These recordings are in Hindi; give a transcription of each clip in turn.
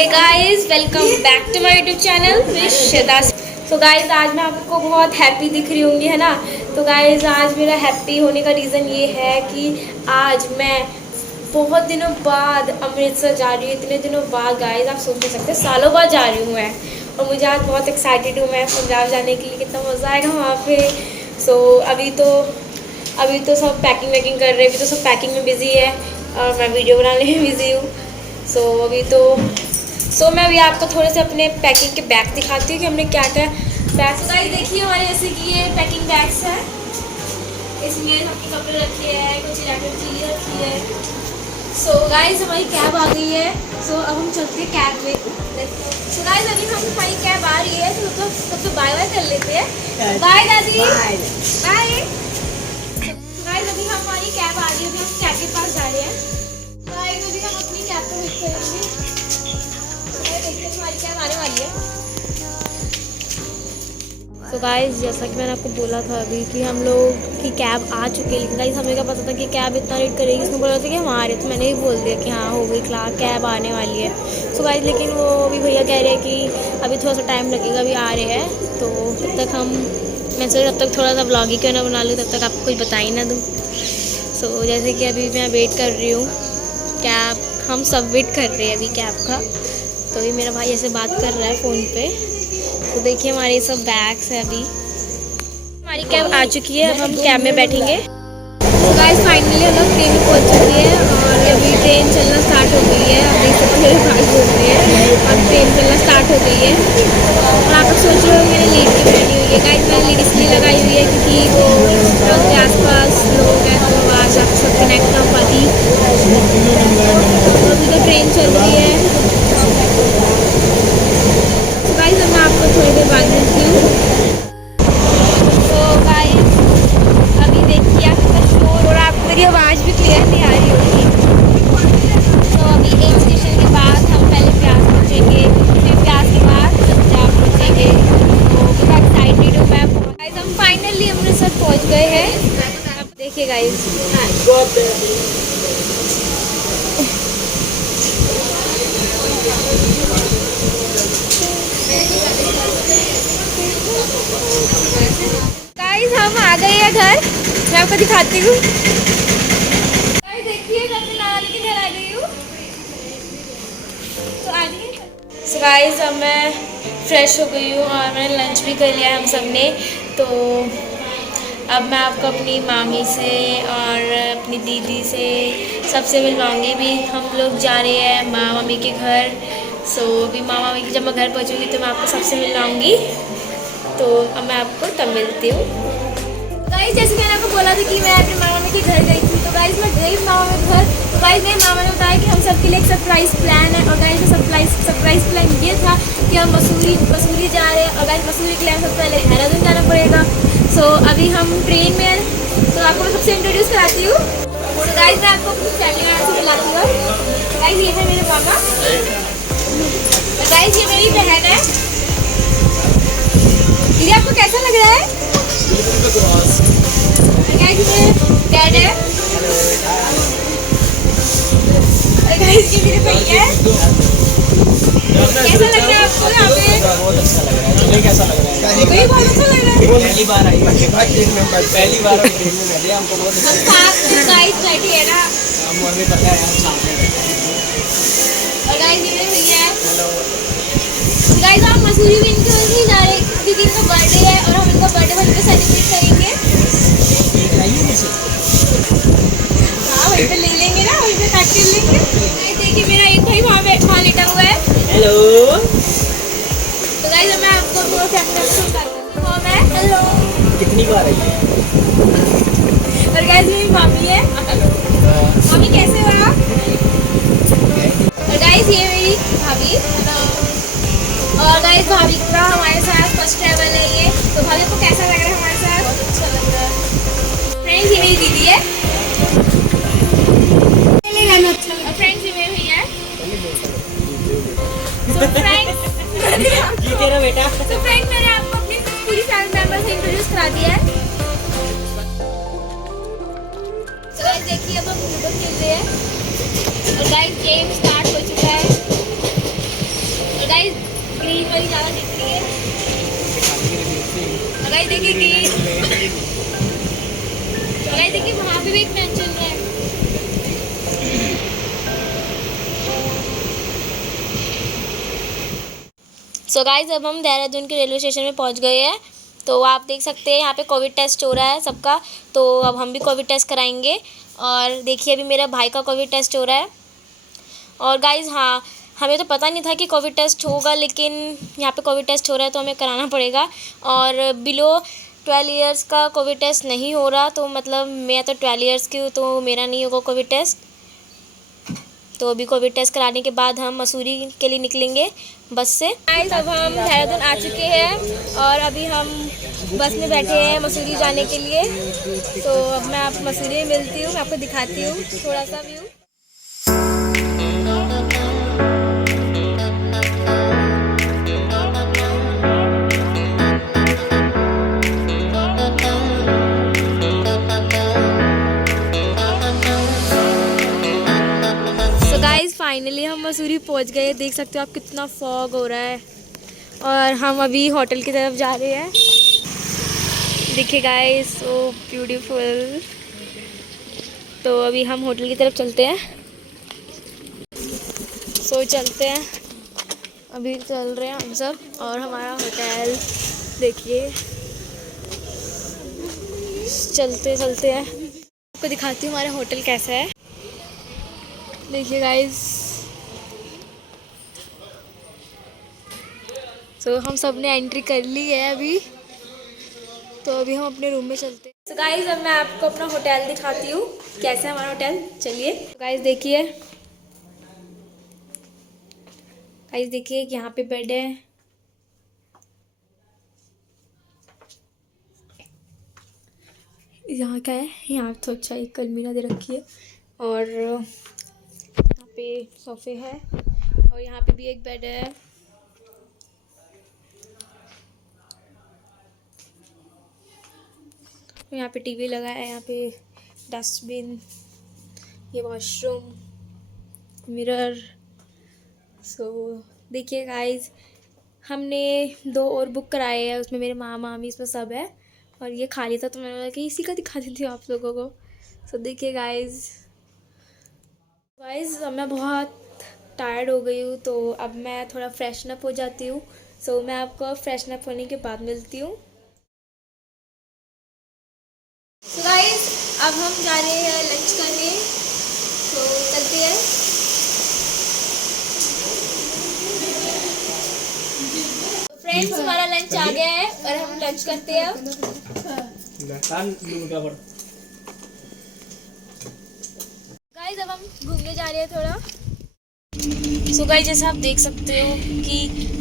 Hey guys, welcome back to my YouTube channel wish Shweta. तो गाइस आज मैं आपको बहुत हैप्पी दिख रही होंगी, है ना। तो गाइस आज मेरा हैप्पी होने का रीज़न ये है कि आज मैं बहुत दिनों बाद अमृतसर जा रही हूँ। इतने दिनों बाद गाइस, आप सोच नहीं सकते, सालों बाद जा रही हूँ मैं। और मुझे आज बहुत एक्साइटेड हूँ मैं पंजाब जाने के लिए। कितना मज़ा आएगा वहाँ पे। अभी तो सब पैकिंग वैकिंग कर रहे हैं। अभी तो सब पैकिंग में बिज़ी है और मैं वीडियो बनाने में बिज़ी हूँ। सो मैं अभी आपको थोड़े से अपने पैकिंग के बैग दिखाती हूँ कि हमने क्या क्या बैग्स। गाइस देखिए हमारे जैसे कि ये पैकिंग बैग्स हैं। इसमें सबके कपड़े रखे हैं, कुछ इलेक्ट्रिक चीज़ें रखी है। सो गाइस हमारी कैब आ गई है। सो अब हम चलते हैं कैब में। सो गाइस अभी हमारी कैब आ रही है, तो बाय बाय कर लेते हैं। बाय दादी, बाय। गाइस अभी हमारी कैब आ रही है, अभी हम कैब के पास जा रहे हैं। गाइस अभी हम अपनी कैब को वेट करेंगे। देखते हैं हमारी कैब आने वाली है। तो गाइस जैसा कि मैंने आपको बोला था अभी कि हम लोग की कैब आ चुकी है, लेकिन गाइस हमें क्या पता था कि कैब इतना लेट करेगी। उसने बोला था कि हम आ रहे, तो मैंने भी बोल दिया कि हाँ हो गई क्लास, कैब आने वाली है। तो गाइस लेकिन वो अभी भैया कह रहे हैं कि अभी थोड़ा सा टाइम लगेगा, अभी आ रहे हैं। तो तब तक मैं सोचा तब तक थोड़ा सा ब्लॉग ही क्यों ना बना लूँ, तब तक आपको कुछ बता ही ना दूँ। सो जैसे कि अभी मैं वेट कर रही हूँ कैब, हम सब वेट कर रहे हैं अभी कैब का। तो अभी मेरा भाई ऐसे बात कर रहा है फ़ोन पे। तो देखिए हमारे सब बैग्स हैं। अभी हमारी कैब आ चुकी है, अब हम कैब में बैठेंगे। तो गाइस फाइनली हम लोग ट्रेन में पहुंच चुकी है और अभी ट्रेन चलना स्टार्ट हो गई है। अब देख सकते हैं मेरे भाई बोल रहे हैं और ट्रेन चलना स्टार्ट हो गई है। और आप लोग सोच रहे हो मैंने लीड की पहनी हुई है। गाइस मैंने लीड इसलिए लगाई हुई है क्योंकि वो के आसपास लोग हैं तो आवाज़ आप सब कनेक्ट ना पाती। अभी तो ट्रेन चल रही है। तो गाइस मैं आपको थोड़ी देर बाद मिलती हूँ। तो गाइस अभी देखिए आपका शोर और आपको मेरी आवाज़ भी क्लियर नहीं आ रही होगी। तो अभी एक स्टेशन के बाद हम पहले प्यास पहुँचेंगे, फिर प्यास के बाद पंजाब पहुँचेंगे। तो बहुत एक्साइटेड हूँ मैं। गाइस हम फाइनली अमृतसर पहुँच गए हैं। अब देखिए गाइस हम आ गए हैं घर। मैं आपको दिखाती हूँ। देखिए मैं नानी के घर आ गई हूँ। तो आ जाइए। सो गाइस अब मैं फ्रेश हो गई हूँ और मैंने लंच भी कर लिया है हम सब ने। तो अब मैं आपको अपनी मामी से और अपनी दीदी से सबसे मिलवाऊंगी भी। हम लोग जा रहे हैं माँ मम्मी के घर। सो अभी माँ मम्मी की जब मैं घर पहुँचूँगी तो मैं आपको सबसे मिलवाऊंगी। तो अब मैं आपको तब मिलती हूँ। गाइस जैसे मैंने आपको बोला था कि मैं अपने मामा मामी के घर गई थी। तो गाइस मैं गई मामा के घर। तो गाइस मेरे मामा ने बताया कि हम सबके लिए एक सरप्राइज़ प्लान है। और गाइस सरप्राइज़ प्लान ये था कि हम मसूरी जा रहे हैं। और गाइस मसूरी के लिए सबसे पहले देहरादून जाना पड़ेगा। सो अभी हम ट्रेन में हैं। तो आपको मैं सबसे इंट्रोड्यूस कराती हूँ। तो गाइस मैं आपको अपनी फैमिली मेम्बर से मिलाती हूँ। गाइस ये है मेरे मामा और गाइस ये मेरी बहन है। दीदी आपको कैसा लग रहा है? डैड है और गाइस ये मेरे भैया है। कैसा लग रहा है आपको यहाँ पे? बहुत अच्छा लग रहा है। कैसा लग रहा है? मुझे बहुत अच्छा लग रहा है। पहली बार आई पहली बार ट्रेन में बैठे, हमको बहुत अच्छा लग रहा है। साथ में गाइस बैठी है ना, हमें पता है हम साथ में बैठे हैं। और गाइस ये मेरे भैया है। गाइस हम मसूरी में इनके वजह से जा रहे हैं क्योंकि दीदी का बर्थडे है और हम इनका बर्थडे वहीं पे सेलिब्रेट करेंगे। हाँ वहीं पे ले लेंगे ना, वहीं पे पैक कर लेंगे। देखिए मेरा एक भाई वहाँ लेटा हुआ है। हेलो। तो गाइस मैं आपको पूरा फैमिली से बताती हूँ। मैं हेलो कितनी बार आई है? और गाइस मेरी मामी है। मामी कैसे हो आप? और गाइस ये मेरी भाभी। और गाइस भाभी का हमारे साथ फर्स्ट ट्रैवल है ये। तो भाभी को कैसा लग रहा है हमारे साथ? बहुत अच्छा लग रहा है। फ्रेंड्स ये मेरी दीदी है। और फ्रेंड्स ये मेरे भैया है। तो फ्रेंड्स ये तेरा बेटा। तो फ्रेंड्स मैंने आपको अपनी पूरी फैमिली मेंबर से इंट्रोड्यूस करा दिया है। तो गाइस देखिए अब हम लूडो खेल रहे हैं और गाइस गेम स्टार्ट हो चुका है। सो गाइस अब हम देहरादून के रेलवे स्टेशन में पहुंच गए हैं। तो आप देख सकते हैं यहाँ पे कोविड टेस्ट हो रहा है सबका। तो अब हम भी कोविड टेस्ट कराएंगे। और देखिए अभी मेरा भाई का कोविड टेस्ट हो रहा है। और गाइस हाँ, हमें तो पता नहीं था कि कोविड टेस्ट होगा, लेकिन यहाँ पे कोविड टेस्ट हो रहा है तो हमें कराना पड़ेगा। और बिलो 12 इयर्स का कोविड टेस्ट नहीं हो रहा, तो मतलब मैं तो 12 इयर्स की हूँ तो मेरा नहीं होगा कोविड टेस्ट। तो अभी कोविड टेस्ट कराने के बाद हम मसूरी के लिए निकलेंगे बस से। गाइस अब हम देहरादून आ चुके हैं और अभी हम बस में बैठे हैं मसूरी जाने के लिए। तो अब मैं आप मसूरी में मिलती हूँ, मैं आपको दिखाती हूँ थोड़ा सा व्यू। फाइनली हम मसूरी पहुंच गए। देख सकते हो आप कितना फॉग हो रहा है। और हम अभी होटल की तरफ जा रहे हैं। देखिए गाइस, सो ब्यूटीफुल। तो अभी हम होटल की तरफ चलते हैं। सो चलते हैं, अभी चल रहे हैं हम सब। और हमारा होटल देखिए, चलते चलते हैं आपको दिखाती हूँ हमारा होटल कैसा है। देखिए गाइस, तो हम सब ने एंट्री कर ली है अभी। तो अभी हम अपने रूम में चलते हैं। तो गाइस अब मैं आपको अपना होटल दिखाती हूँ कैसा है हमारा होटल। चलिए गाइस देखिए, गाइस देखिए यहाँ पे बेड है। यहाँ क्या है, यहाँ तो अच्छा एक अलमीरा दे रखी है। और यहाँ पे सोफे है और यहाँ पे भी एक बेड है। यहाँ पे टीवी लगा है, यहाँ पे डस्टबिन, ये वॉशरूम, मिरर। सो देखिए गाइस, हमने 2 और बुक कराए हैं, उसमें मेरे मामा मामी इसमें सब है। और ये खाली था तो मैंने बोला कि इसी का दिखा देती हूँ आप लोगों को। सो देखिए गाइस, अब मैं बहुत टायर्ड हो गई हूँ तो अब मैं थोड़ा फ्रेशन अप हो जाती हूँ। सो मैं आपको फ्रेशन अप होने के बाद मिलती हूँ। तो गाइस अब हम जा रहे हैं लंच करने, तो चलते हैं। फ्रेंड्स हमारा लंच आ गया है और हम लंच करते हैं। गाइस अब हम घूमने जा रहे हैं थोड़ा। सो गाइस जैसा आप देख सकते हो कि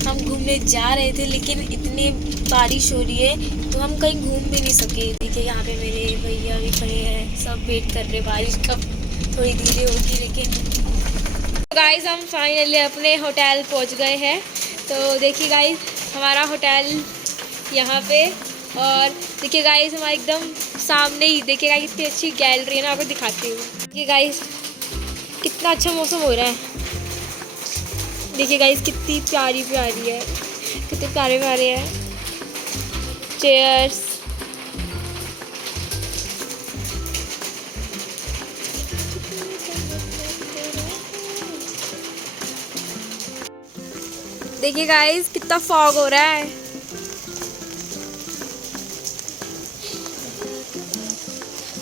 हम घूमने जा रहे थे, लेकिन इतनी बारिश हो रही है तो हम कहीं घूम भी नहीं सके। देखिए यहाँ पे मेरे भैया भी खड़े हैं, सब वेट कर रहे बारिश कब थोड़ी धीरे होगी। लेकिन गाइस हम फाइनली अपने होटल पहुँच गए हैं। तो देखिए गाइस हमारा होटल यहाँ पे। और देखिए गाइस हमारे एकदम सामने ही देखिए गाइस कितनी अच्छी गैलरी है ना, आपको दिखाती हूँ। देखिए गाइस कितना अच्छा मौसम हो रहा है। देखिए गाइस कितनी प्यारी प्यारी है, कितने प्यारे प्यारे हैं चेयर्स। देखिए गाइस कितना फॉग हो रहा है।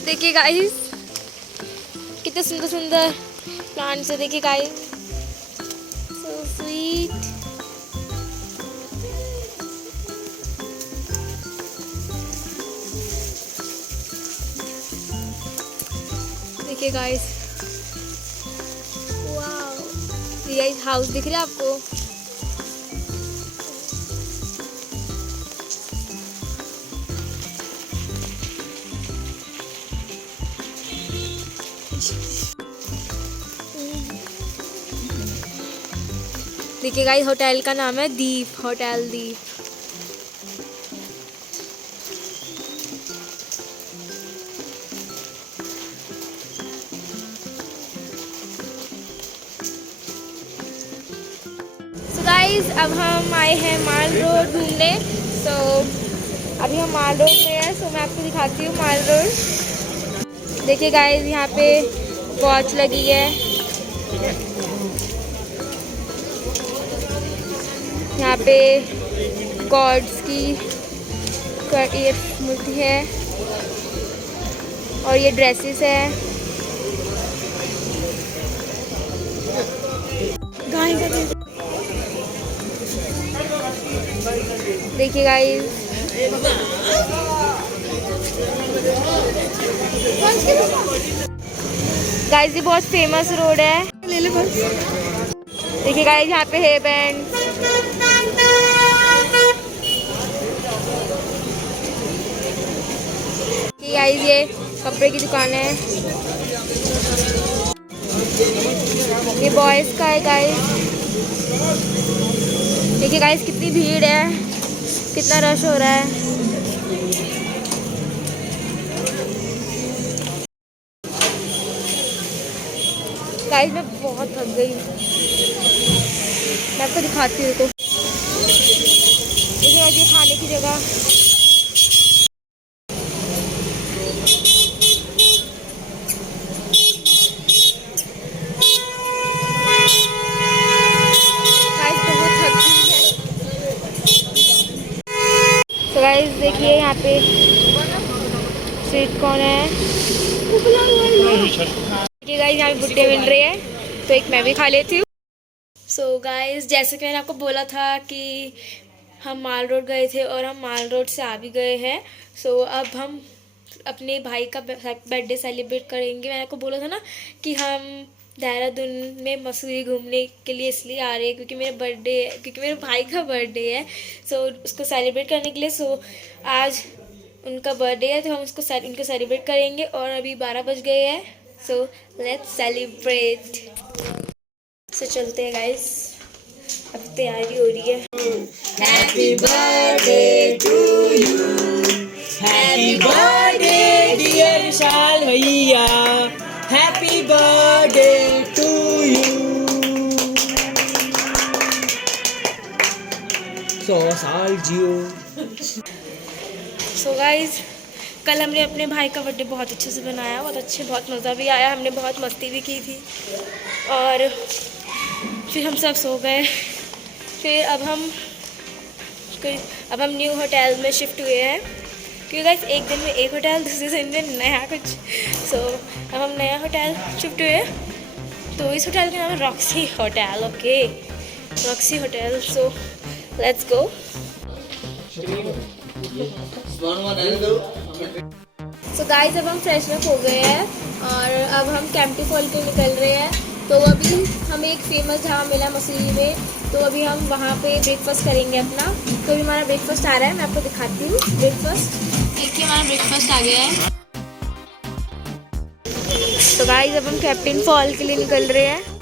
देखिए गाइस कितने सुंदर सुंदर प्लांट्स है। देखिए गाइस, so sweet। देखिए गाइस, वाओ, ये गाइस हाउस दिख रहा है आपको। देखिए गाइस होटल का नाम है दीप, होटल दीप। सो गाइस अब हम आए हैं माल रोड घूमने। सो अभी हम माल रोड में हैं। सो मैं आपको दिखाती हूँ माल रोड। देखिए गाइस यहाँ पे वॉच लगी है। यहाँ पे गॉड्स की ये मूर्ति है और ये ड्रेसेस है। देखिए गाइस, गाइस ये बहुत फेमस रोड है। ले ले बस। देखिए गाइस यहाँ पे हेयर बैंड, गाइस ये कपड़े की दुकान है, ये बॉयज का है गाइस। देखिए गाइस कितनी भीड़ है, कितना रश हो रहा है। गाइस मैं बहुत थक गई, मैं आपको दिखाती हूँ। देखिए ये खाने की जगह, तो गाइस देखिए यहाँ पे स्वीट कॉर्न है। देखिए गाइस यहाँ पे भुट्टे मिल रहे हैं, तो एक मैं भी खा लेती हूँ। सो गाइस जैसे कि मैंने आपको बोला था कि हम माल रोड गए थे और हम माल रोड से आ भी गए हैं। सो अब हम अपने भाई का बर्थडे सेलिब्रेट करेंगे। मैंने आपको बोला था ना कि हम देहरादून में मसूरी घूमने के लिए इसलिए आ रहे हैं क्योंकि मेरा बर्थडे है, क्योंकि मेरे भाई का बर्थडे है। सो उसको सेलिब्रेट करने के लिए, सो आज उनका बर्थडे है तो हम उनको सेलिब्रेट करेंगे। और अभी 12 बज गए हैं, सो लेट्स सेलिब्रेट। सो चलते हैं गाइस, अब तैयारी हो रही है। Happy birthday to you, happy birthday dear Vishal भैया, हैप्पी बर्थडे टू यू। 100 साल जियो। सो गाइज कल हमने अपने भाई का बर्थडे बहुत अच्छे से बनाया, बहुत मज़ा भी आया, हमने बहुत मस्ती भी की थी। और फिर हम सब सो गए। फिर अब हम न्यू होटल में शिफ्ट हुए हैं, क्योंकि गाइस एक दिन में एक होटल, दूसरे दिन में नया कुछ। सो अब हम नया होटल शिफ्ट हुए हैं, तो इस होटल का नाम है Roxy hotel. Okay, Roxy hotel. So let's go. So guys अब हम फ्रेश अप हो गए हैं और अब हम कैंपटी फॉल के निकल रहे हैं। तो अभी हमें एक फेमस ढाबा मिला मसूरी में, तो अभी हम वहाँ पे ब्रेकफास्ट करेंगे अपना। तो अभी हमारा ब्रेकफास्ट आ रहा है, मैं आपको दिखाती हूँ ब्रेकफास्ट। देखिए हमारा ब्रेकफास्ट आ गया है। तो गाइस अब हम कैंपटी फॉल के लिए निकल रहे हैं।